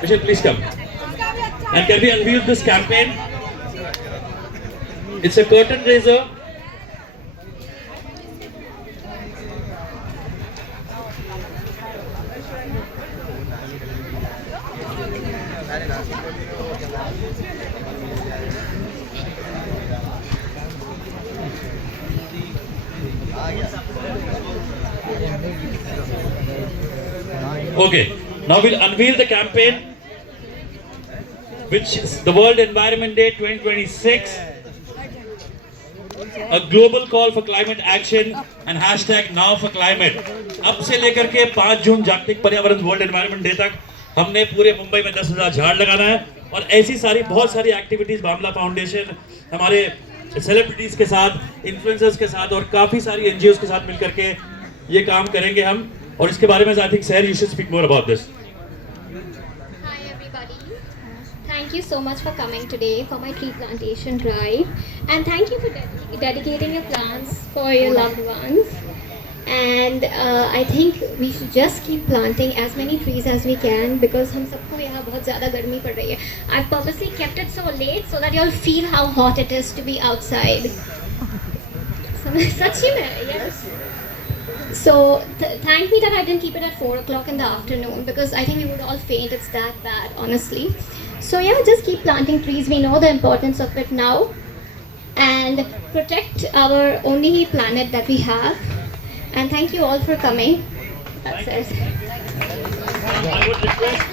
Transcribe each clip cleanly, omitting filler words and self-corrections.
Michelle, please come. And can we unveil this campaign? It's a curtain raiser. Okay, now we'll unveil the campaign, which is the World Environment Day 2026, a global call for climate action and hashtag now for climate. अब से लेकर के 5 जून जागतिक पर्यावरण world environment day तक हमने पूरे मुंबई में 10,000 झाड़ लगाना है और ऐसी सारी बहुत सारी एक्टिविटीज बामला फाउंडेशन हमारे सेलिब्रिटीज के साथ, इन्फ्लुएंसर्स के साथ और काफी सारी एनजीओज के साथ मिलकर के ये काम करेंगे हम और इसके बारे में I think sir you should speak more about this. Hi everybody. Thank you so much for coming today for my tree plantation drive, and thank you for dedicating your plants for your loved ones. And I think we should just keep planting as many trees as we can because हम सबको यहाँ बहुत ज़्यादा गर्मी पड़ रही है. I've purposely kept it so late so that you'll feel how hot it is to be outside. सच्ची में, yes. So thank me that I didn't keep it at 4 o'clock in the afternoon because I think we would all faint. It's that bad, honestly. So yeah, just keep planting trees. We know the importance of it now, and protect our only planet that we have. And thank you all for coming. That's it. I would request,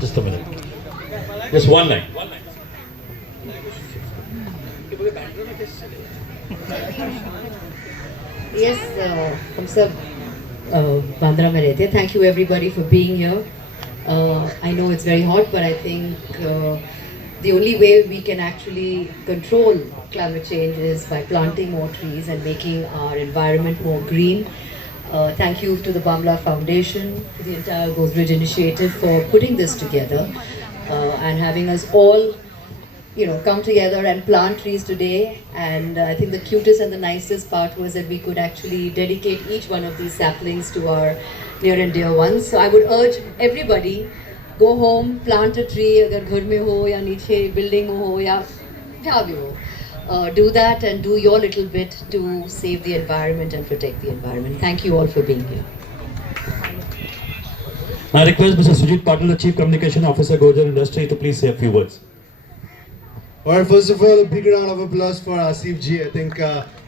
just a minute, just one line. Yes, हम सब बांद्रा में रहते हैं. Thank you everybody for being here. I know it's very hot, but I think the only way we can actually control climate change is by planting more trees and making our environment more green. Thank you to the Bamla Foundation, to the entire Godrej Initiative for putting this together and having us all come together and plant trees today. And I think the cutest and the nicest part was that we could actually dedicate each one of these saplings to our near and dear ones. So I would urge everybody, go home, plant a tree, agar ghar mein ho ya niche building mein ho ya jahan bhi ho. Do that and do your little bit to save the environment and protect the environment. Thank you all for being here. I request Mr. Sujit Patil, the Chief Communication Officer, Godrej Industries, to please say a few words. Alright, first of all, a big round of applause for Asif ji. I think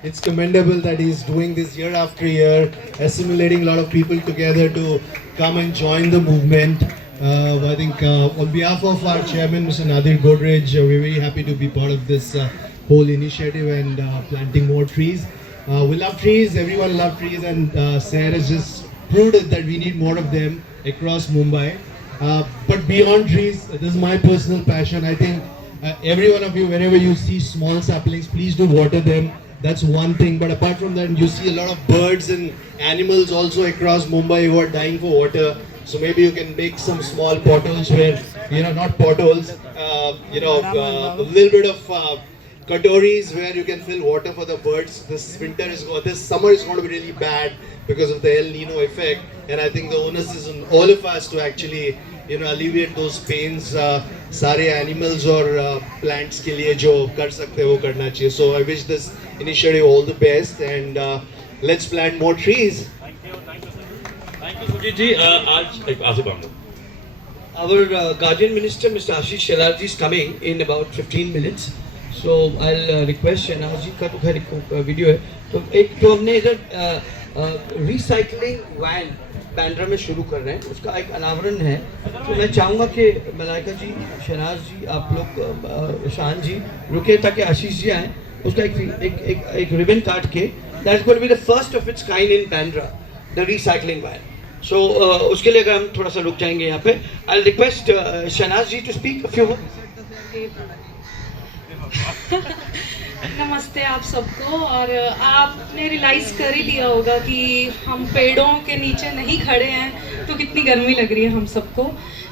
it's commendable that he's doing this year after year, assimilating a lot of people together to come and join the movement. I think on behalf of our chairman, Mr. Nadir Godrej, we're very happy to be part of this whole initiative and planting more trees. We love trees, everyone loves trees, and Sarah has just proved it that we need more of them across Mumbai. But beyond trees, this is my personal passion. I think every one of you, whenever you see small saplings, please do water them. That's one thing. But apart from that, you see a lot of birds and animals also across Mumbai who are dying for water. So maybe you can make some small potholes where, not potholes, a little bit of katoris where you can fill water for the birds. This summer is going to be really bad because of the El Nino effect. And I think the onus is on all of us to actually alleviate those pains. सारे animals और plants के लिए जो कर सकते हैं वो करना चाहिए. So I wish this initiative all the best and let's plant more trees. Thank you, Sujit ji. आज आसिफ Bango. Our Guardian Minister, Mr. Ashish Shelar ji, is coming in about 15 minutes. So I'll request Shehnaz ji का तो खैर वीडियो है. तो हमने इधर recycling van Bandra में शुरू कर रहे हैं, उसका एक अनावरण है. तो मैं चाहूँगा कि मलाइका जी, शहनाज जी, आप लोग शान जी रुके ताकि आशीष जी आएँ. उसका एक रिबन काट के that's going to be the first of its kind in Bandra, the recycling van. So उसके लिए अगर हम थोड़ा सा रुक जाएंगे यहाँ पे. I request Shahnaz ji to speak a few words. नमस्ते आप सबको. और आपने रियलाइज़ कर ही लिया होगा कि हम पेड़ों के नीचे नहीं खड़े हैं तो कितनी गर्मी लग रही है हम सबको.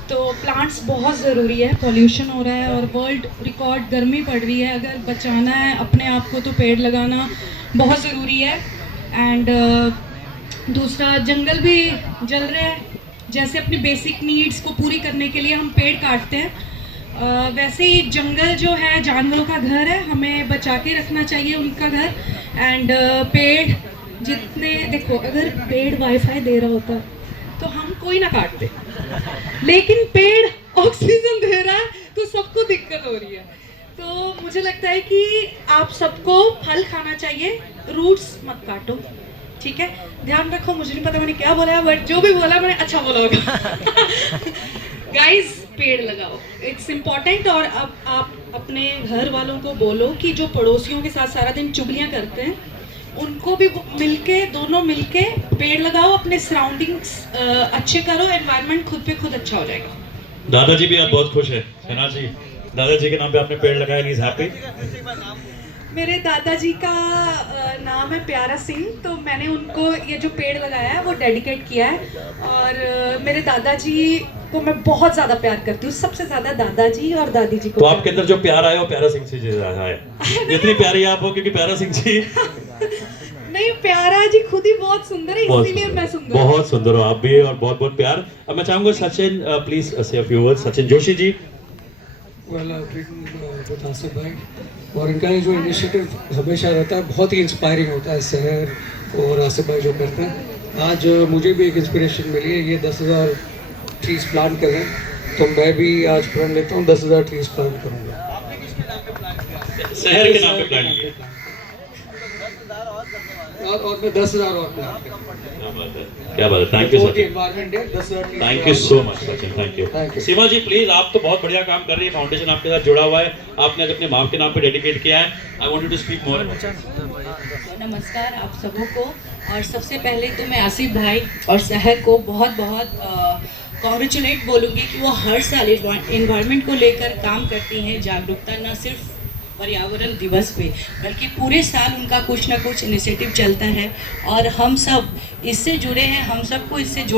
तो प्लांट्स बहुत ज़रूरी है. पॉल्यूशन हो रहा है और वर्ल्ड रिकॉर्ड गर्मी पड़ रही है. अगर बचाना है अपने आप को तो पेड़ लगाना बहुत ज़रूरी है. एंड दूसरा, जंगल भी जल रहे हैं, जैसे अपनी बेसिक नीड्स को पूरी करने के लिए हम पेड़ काटते हैं, वैसे ही जंगल जो है जानवरों का घर है, हमें बचा के रखना चाहिए उनका घर। एंड पेड़ जितने, देखो अगर पेड़ वाईफाई दे रहा होता तो हम कोई ना काटते, लेकिन पेड़ ऑक्सीजन दे रहा है तो सबको दिक्कत हो रही है। तो मुझे लगता है कि आप सबको फल खाना चाहिए, रूट्स मत काटो, ठीक है? ध्यान रखो, मुझे नहीं पता मैंने क्या बोला है, बट जो भी बोला मैंने अच्छा बोला होगा। गाइस, पेड़ लगाओ, इट्स इम्पॉर्टेंट। और अब आप अपने घर वालों को बोलो कि जो पड़ोसियों के साथ सारा दिन चुगलियाँ करते हैं, उनको भी मिलके, दोनों मिलके पेड़ लगाओ, अपने सराउंडिंग्स अच्छे करो, एनवायरनमेंट खुद पे खुद अच्छा हो जाएगा। दादाजी भी आप बहुत खुश है, शहनाज जी, दादाजी के नाम पे आपने पेड़ लगाया, ही इज हैप्पी। मेरे दादाजी का नाम है प्यारा सिंह, तो मैंने उनको ये जो पेड़ लगाया है वो डेडिकेट किया है। और मेरे दादाजी को मैं बहुत ज़्यादा प्यार करती हूँ, सबसे ज़्यादा दादाजी और दादी जी को। तो आपके अंदर जो प्यार आया वो प्यारा सिंह से आया है, जितनी प्यारी आप हो, क्योंकि प्यारा सिंह जी नहीं, प्यारा जी खुद ही बहुत सुंदर है, इसीलिए मैं सुंदर हूँ। बहुत सुंदर हो आप भी, और बहुत बहुत प्यार। अब मैं चाहूंगा Sachin, please say a few words. Sachin Joshi ji. Well with Asif भाई, और इनका ये जो इनिशिएटिव हमेशा रहता है बहुत ही इंस्पायरिंग होता है, शहर और आसिफ भाई जो करते हैं। आज मुझे भी एक इंस्पिरेशन मिली है, ये 10,000 ट्रीज प्लांट कर रहे हैं, तो मैं भी आज प्रण लेता हूँ 10,000 ट्रीज प्लांट करूँगा। शहर के नाम पे प्लान किया, और मैं 10,000 और प्लांट करूँगा। क्या बात है, thank you Sachin, environment day 10,000 trees. Thank you so much Sachin, thank Thank you. you. Seema ji please, आप तो बहुत बढ़िया काम कर रही है, फाउंडेशन आपके साथ जुड़ा हुआ है, आपने आज अपने माँ के नाम पे डेडिकेट किया है। I want you to speak more. नमस्कार आप सबों को, और सबसे पहले तो मैं आसिफ भाई और शहर को बहुत बहुत कॉन्ग्रेचुलेट बोलूँगी कि वो हर साल इन्वायरमेंट को लेकर काम करती हैं, जागरूकता न सिर्फ पर्यावरण दिवस पे बल्कि पूरे साल उनका कुछ ना कुछ इनिशिएटिव चलता है, और हम सब इससे जुड़े हैं, हम सबको इससे